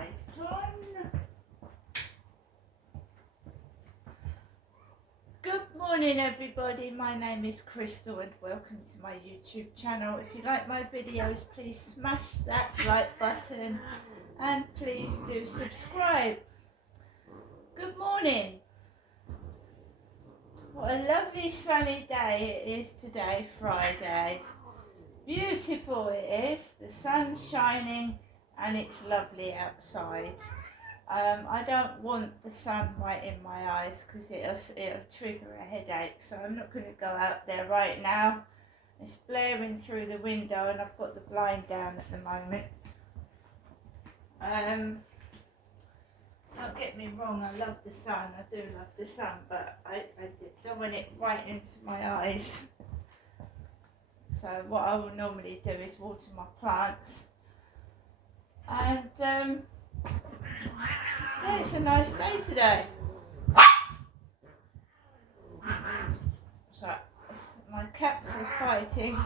light on. Good morning everybody, my name is Crystal and welcome to my YouTube channel. If you like my videos, please smash that like button and please do subscribe. Good morning. What a lovely sunny day it is today, Friday. Beautiful it is, the sun's shining and it's lovely outside. I don't want the sun right in my eyes because it'll trigger a headache, so I'm not going to go out there right now. It's blaring through the window and I've got the blind down at the moment. Don't get me wrong, I love the sun, I do love the sun, but I don't want it right into my eyes. So what I will normally do is water my plants. And yeah, it's a nice day today. So my cats are fighting.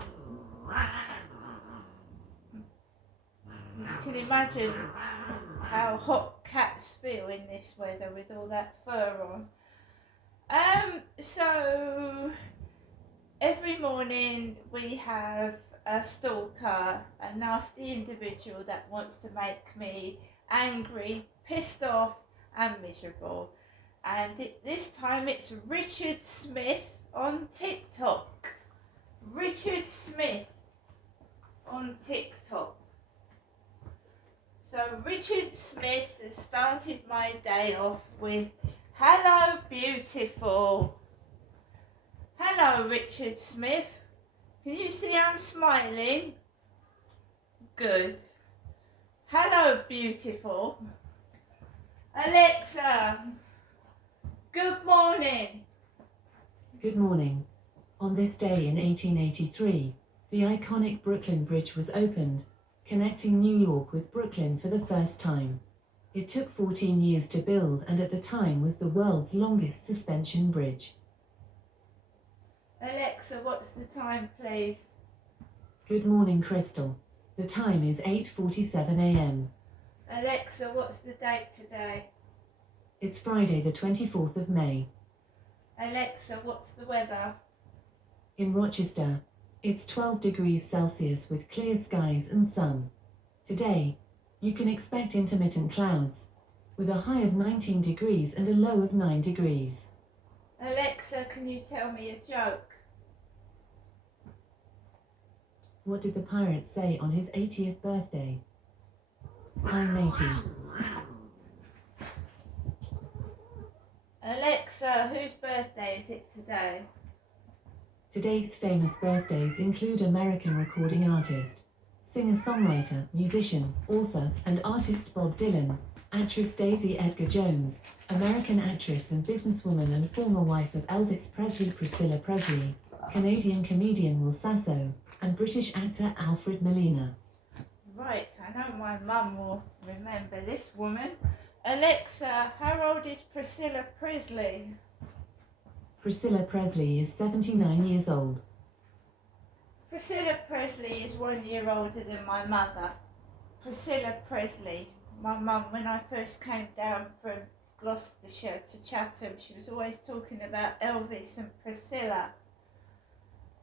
You can imagine how hot cats feel in this weather with all that fur on. So every morning we have a stalker, a nasty individual that wants to make me angry, pissed off and miserable. And this time it's Richard Smith on TikTok. Richard Smith on TikTok. So Richard Smith has started my day off with, "Hello beautiful." Hello Richard Smith. Can you see I'm smiling? Good. Hello beautiful. Alexa, good morning. Good morning. On this day in 1883, the iconic Brooklyn Bridge was opened, connecting New York with Brooklyn for the first time. It took 14 years to build and at the time was the world's longest suspension bridge. Alexa, what's the time, please? Good morning, Crystal. The time is 8:47 a.m. Alexa, what's the date today? It's Friday the 24th of May. Alexa, what's the weather? In Rochester, it's 12 degrees Celsius with clear skies and sun. Today, you can expect intermittent clouds, with a high of 19 degrees and a low of 9 degrees. Alexa, can you tell me a joke? What did the pirate say on his 80th birthday? Hi matey. Alexa, whose birthday is it today? Today's famous birthdays include American recording artist, singer-songwriter, musician, author, and artist Bob Dylan, actress Daisy Edgar Jones, American actress and businesswoman and former wife of Elvis Presley Priscilla Presley, Canadian comedian Will Sasso, and British actor Alfred Molina. Right, I know my mum will remember this woman. Alexa, how old is Priscilla Presley? Priscilla Presley is 79 years old. Priscilla Presley is 1 year older than my mother. Priscilla Presley, my mum, when I first came down from Gloucestershire to Chatham, she was always talking about Elvis and Priscilla.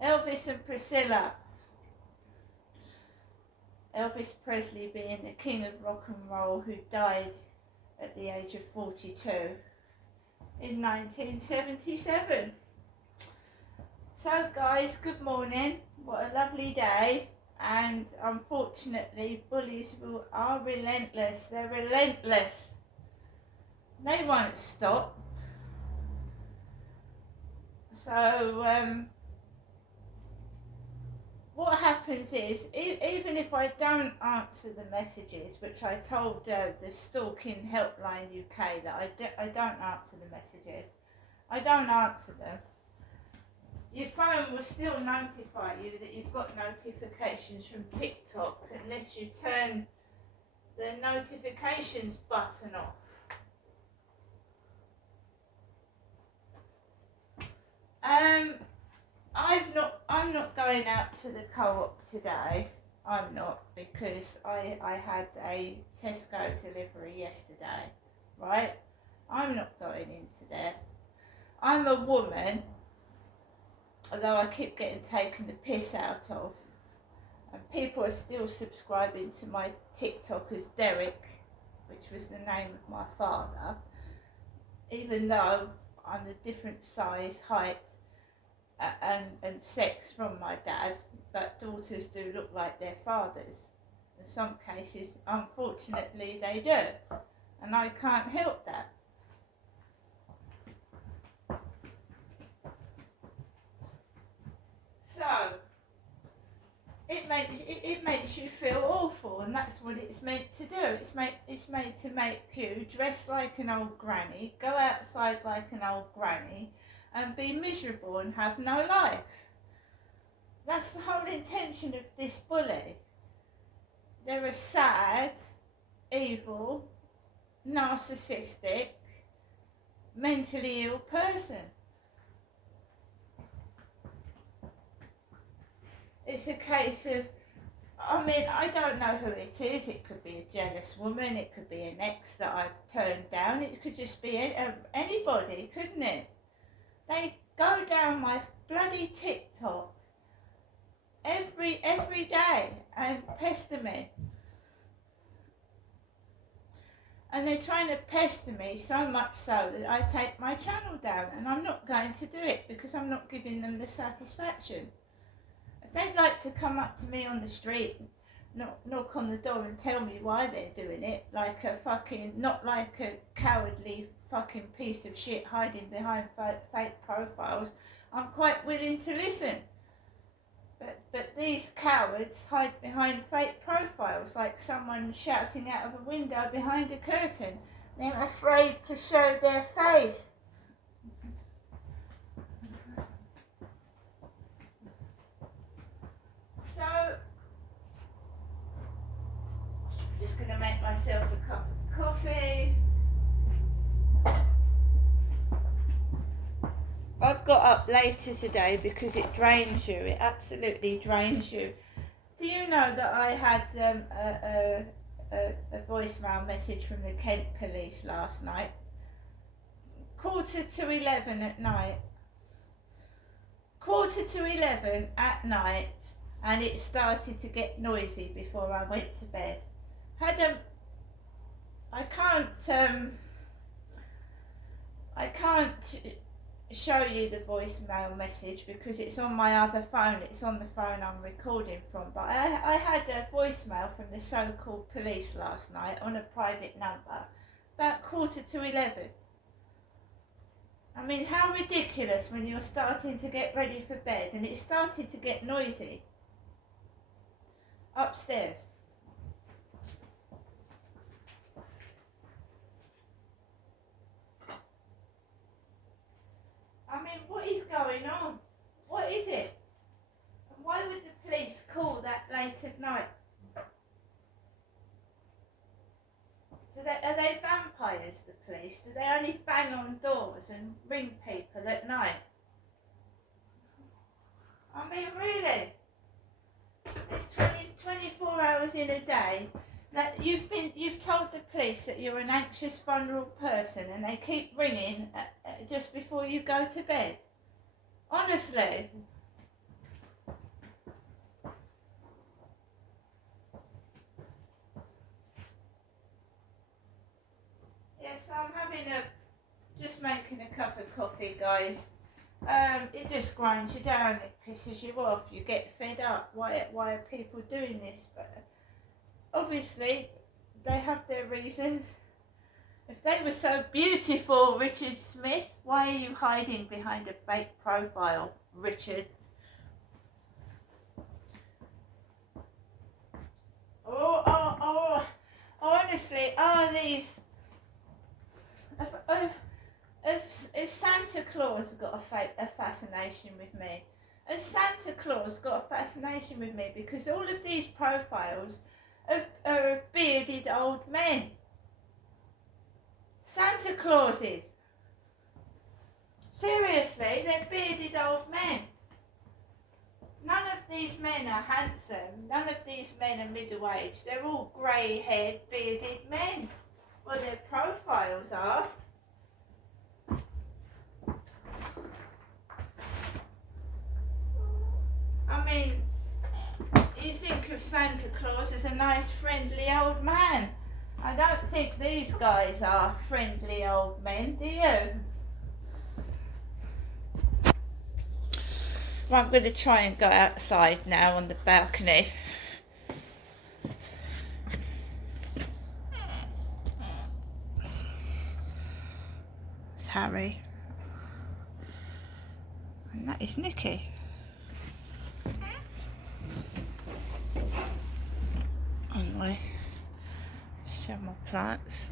Elvis and Priscilla. Elvis Presley being the king of rock and roll who died at the age of 42 in 1977. So guys, good morning. What a lovely day. And unfortunately, bullies are relentless. They're relentless. They won't stop. So what happens is, even if I don't answer the messages, which I told the Stalking Helpline UK that I don't answer the messages, I don't answer them, your phone will still notify you that you've got notifications from TikTok unless you turn the notifications button off. I'm not going out to the co-op today. I'm not, because I had a Tesco delivery yesterday, right? I'm not going into there. I'm a woman, although I keep getting taken the piss out of, and people are still subscribing to my TikTok as Derek, which was the name of my father, even though I'm a different size, height, and sex from my dad, but daughters do look like their fathers. In some cases, unfortunately, they do, and I can't help that. So it makes you feel awful, and that's what it's meant to do. It's made to make you dress like an old granny, go outside like an old granny, and be miserable and have no life. That's the whole intention of this bully. They're a sad, evil, narcissistic, mentally ill person. It's a case of, I mean, I don't know who it is. It could be a jealous woman, it could be an ex that I've turned down, it could just be anybody, couldn't it? They go down my bloody TikTok every day and pester me. And they're trying to pester me so much so that I take my channel down, and I'm not going to do it because I'm not giving them the satisfaction. If they'd like to come up to me on the street, knock on the door and tell me why they're doing it, like a fucking, not like a cowardly fucking piece of shit hiding behind fake profiles, I'm quite willing to listen. But these cowards hide behind fake profiles, like someone shouting out of a window behind a curtain. They're afraid to show their face. So, just going to make myself a cup of coffee. I've got up later today because it drains you. It absolutely drains you. Do you know that I had a voicemail message from the Kent police last night? 11:45 at night. 11:45 at night, and it started to get noisy before I went to bed. I can't show you the voicemail message because it's on my other phone. It's on the phone I'm recording from, but I had a voicemail from the so-called police last night on a private number about 11:45. I mean, how ridiculous when you're starting to get ready for bed, and it started to get noisy upstairs. I mean, what is going on? What is it? And why would the police call that late at night? Are they vampires, the police? Do they only bang on doors and ring people at night? I mean, really? It's 24 hours in a day that you've told the police that you're an anxious, vulnerable person, and they keep ringing just before you go to bed. Honestly. Yes, I'm just making a cup of coffee, guys. It just grinds you down, it pisses you off, you get fed up. Why are people doing this? But obviously, they have their reasons. If they were so beautiful, Richard Smith, why are you hiding behind a fake profile, Richard? Honestly, if Santa Claus got a fascination with me, has Santa Claus got a fascination with me because all of these profiles are of bearded old men. Santa Clauses. Seriously, they're bearded old men. None of these men are handsome. None of these men are middle-aged. They're all grey-haired, bearded men. Well, their profiles are. I mean, you think of Santa Claus as a nice, friendly old man. I don't think these guys are friendly old men, do you? Well, I'm going to try and go outside now on the balcony. It's Harry. And that is Nikki. Anyway, show my plants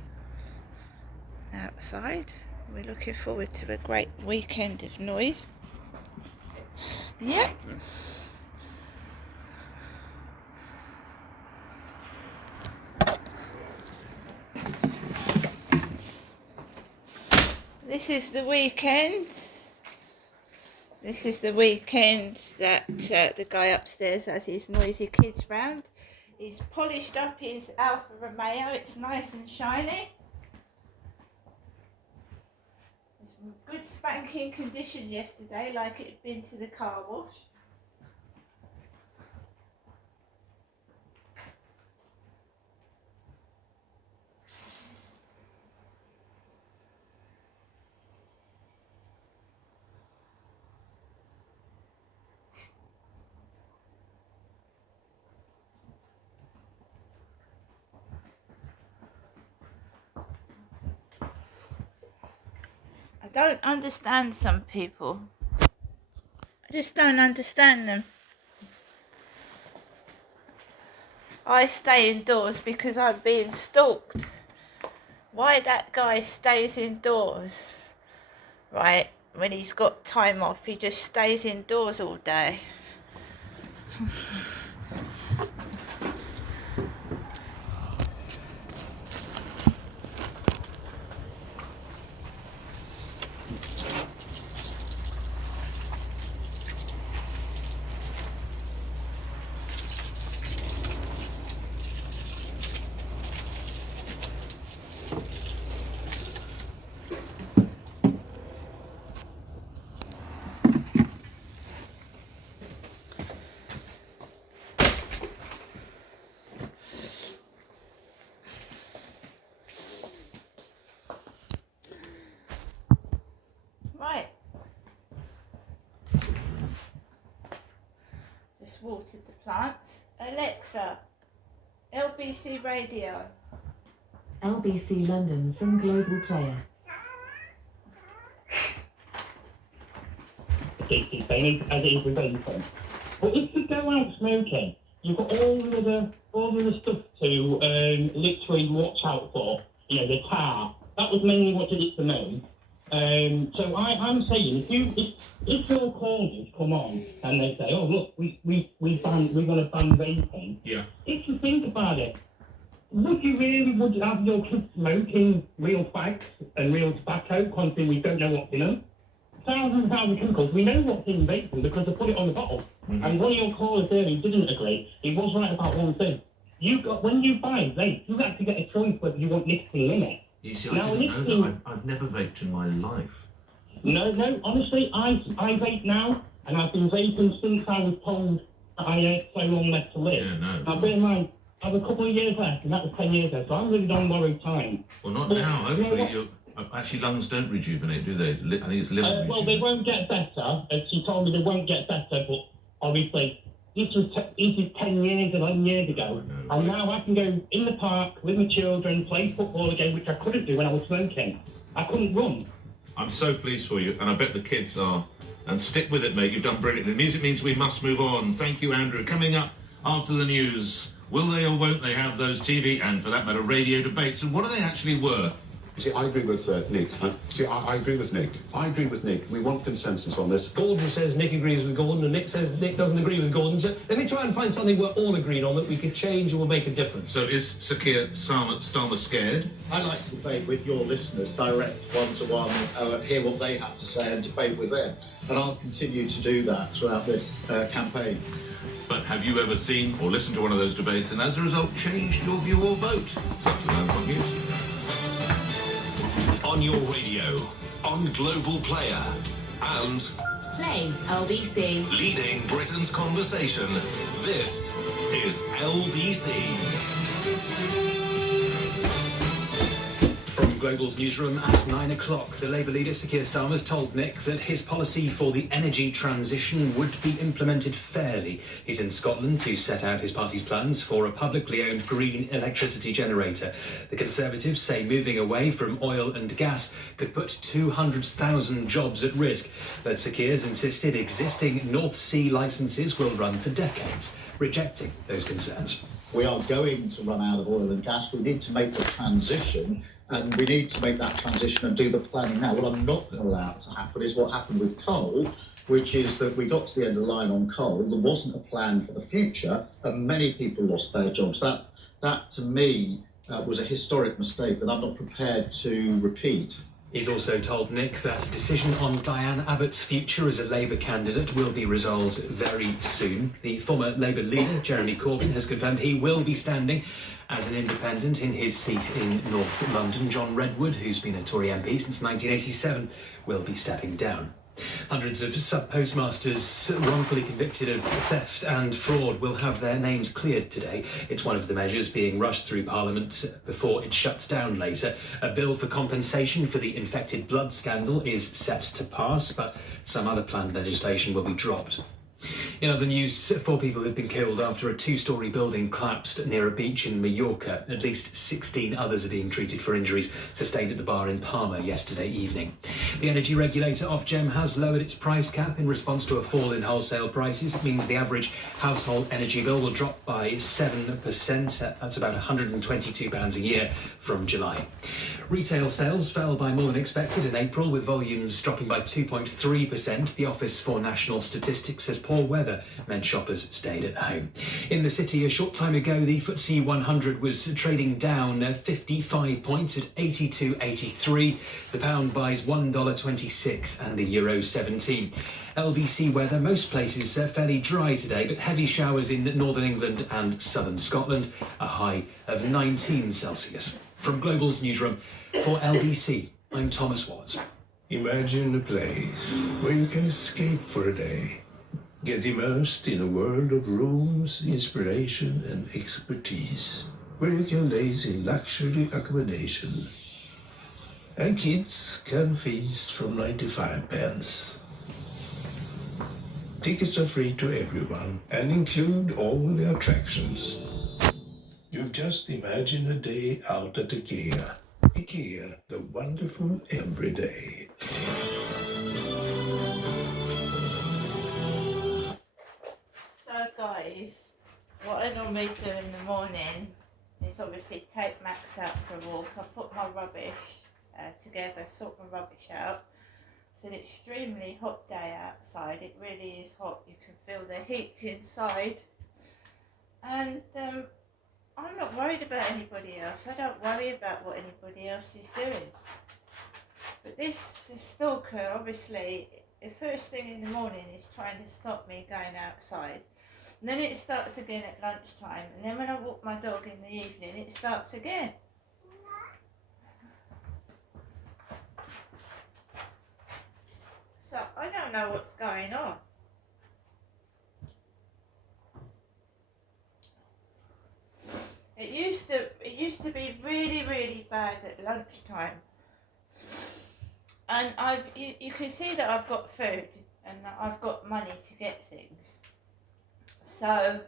outside. We're looking forward to a great weekend of noise. Yep. This is the weekend. This is the weekend that the guy upstairs has his noisy kids round. He's polished up his Alfa Romeo. It's nice and shiny. It's in good spanking condition yesterday, like it had been to the car wash. I don't understand some people. I just don't understand them. I stay indoors because I'm being stalked. Why that guy stays indoors, right? When he's got time off, he just stays indoors all day. Right. Just watered the plants. Alexa, LBC radio. LBC London from Global Player. It's famous as it is with vaping. But if you go out smoking, you've got all the other stuff to literally watch out for. You know, the tar. That was mainly what did it for me. So I'm saying, if your callers come on and they say, oh look, we're going to ban vaping. Yeah. If you think about it, would you have your kids smoking real fags and real tobacco, considering we don't know what's in them? Thousands and thousands of chemicals. We know what's in vaping because they put it on the bottle. Mm-hmm. And one of your callers there who didn't agree, he was right about one thing. When you buy vape, you actually get a choice whether you want nicotine in it. You see, I didn't know that. I've never vaped in my life. No, honestly, I vape now, and I've been vaping since I was told that I had so long left to live. Yeah, no. Now, bear in mind, I have a couple of years left, and that was 10 years ago, so I'm really on borrowed time. Well, not now. Hopefully, actually, lungs don't rejuvenate, do they? I think it's liver. Well, they won't get better. As she told me, they won't get better, but obviously, this is 10 years, 11 years ago. And now I can go in the park with my children, play football again, which I couldn't do when I was smoking. I couldn't run. I'm so pleased for you, and I bet the kids are. And stick with it, mate. You've done brilliantly. The music means we must move on. Thank you, Andrew. Coming up after the news, will they or won't they have those TV and, for that matter, radio debates? And what are they actually worth? See, I agree with Nick. I agree with Nick. I agree with Nick. We want consensus on this. Gordon says Nick agrees with Gordon, and Nick says Nick doesn't agree with Gordon. So let me try and find something we're all agreed on that we could change and will make a difference. So is Sakir Starmer scared? I like to debate with your listeners, direct one-to-one, hear what they have to say and debate with them. And I'll continue to do that throughout this campaign. But have you ever seen or listened to one of those debates and as a result changed your view or vote? It's up to Lampoint News. On your radio, on Global Player, and Play LBC. leading Britain's conversation. This is LBC. From Global's newsroom at 9 o'clock, the Labour leader Sir Keir Starmer has told Nick that his policy for the energy transition would be implemented fairly. He's in Scotland to set out his party's plans for a publicly owned green electricity generator. The Conservatives say moving away from oil and gas could put 200,000 jobs at risk. But Sir Keir's insisted existing North Sea licences will run for decades, rejecting those concerns. We are going to run out of oil and gas. We need to make the transition, and we need to make that transition and do the planning now. What I'm not going to allow to happen is what happened with coal, which is that we got to the end of the line on coal. There wasn't a plan for the future, and many people lost their jobs. That to me, was a historic mistake that I'm not prepared to repeat. He's also told Nick that a decision on Diane Abbott's future as a Labour candidate will be resolved very soon. The former Labour leader, Jeremy Corbyn, has confirmed he will be standing as an independent in his seat in North London. John Redwood, who's been a Tory MP since 1987, will be stepping down. Hundreds of sub-postmasters wrongfully convicted of theft and fraud will have their names cleared today. It's one of the measures being rushed through Parliament before it shuts down later. A bill for compensation for the infected blood scandal is set to pass, but some other planned legislation will be dropped. In other news, 4 people have been killed after a 2-storey building collapsed near a beach in Mallorca. At least 16 others are being treated for injuries sustained at the bar in Palma yesterday evening. The energy regulator Ofgem has lowered its price cap in response to a fall in wholesale prices. It means the average household energy bill will drop by 7%. That's about £122 a year from July. Retail sales fell by more than expected in April, with volumes dropping by 2.3%. The Office for National Statistics says poor weather meant shoppers stayed at home. In the city a short time ago, the FTSE 100 was trading down 55 points at 82.83. The pound buys $1.26 and the euro 17. LBC weather, most places fairly dry today, but heavy showers in northern England and southern Scotland, a high of 19 Celsius. From Global's newsroom, for LBC, I'm Thomas Watts. Imagine a place where you can escape for a day. Get immersed in a world of rooms, inspiration and expertise, where you can laze in luxury accommodation. And kids can feast from 95 pence. Tickets are free to everyone and include all the attractions. You've just imagined a day out at IKEA. IKEA, the wonderful everyday. So guys, what I normally do in the morning is obviously take Max out for a walk. I put my rubbish together, sort my rubbish out. It's an extremely hot day outside. It really is hot. You can feel the heat inside. And I'm not worried about anybody else. I don't worry about what anybody else is doing. But this stalker, obviously, the first thing in the morning is trying to stop me going outside. And then it starts again at lunchtime. And then when I walk my dog in the evening, it starts again. So I don't know what's going on. It used to be really, really bad at lunchtime. And you can see that I've got food and that I've got money to get things. So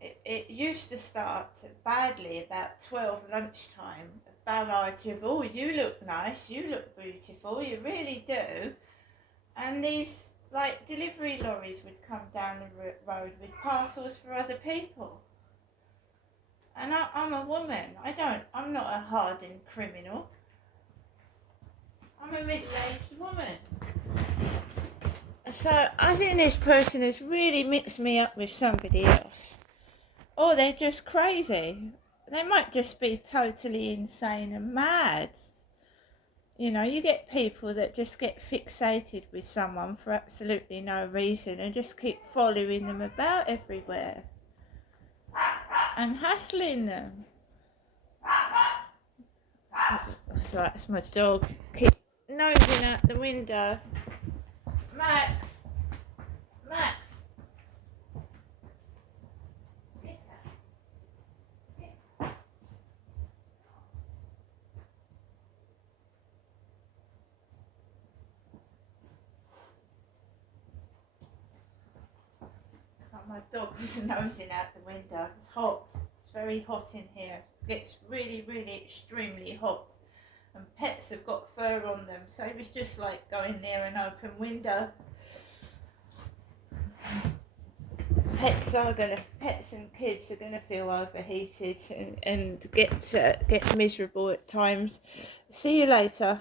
it used to start badly about 12 lunchtime. A barrage of, oh, you look nice, you look beautiful, you really do. And these like delivery lorries would come down the road with parcels for other people. And I'm a woman. I'm not a hardened criminal. I'm a middle-aged woman. So I think this person has really mixed me up with somebody else. Or they're just crazy. They might just be totally insane and mad. You know, you get people that just get fixated with someone for absolutely no reason and just keep following them about everywhere and hassling them. So that's my dog. Keep nosing out the window. Max! Max! Get out. Get out. So my dog was nosing out the window. It's hot. It's very hot in here. It gets really, really extremely hot. And pets have got fur on them, so it was just like going near an open window. Pets and kids are gonna feel overheated and get miserable at times. See you later.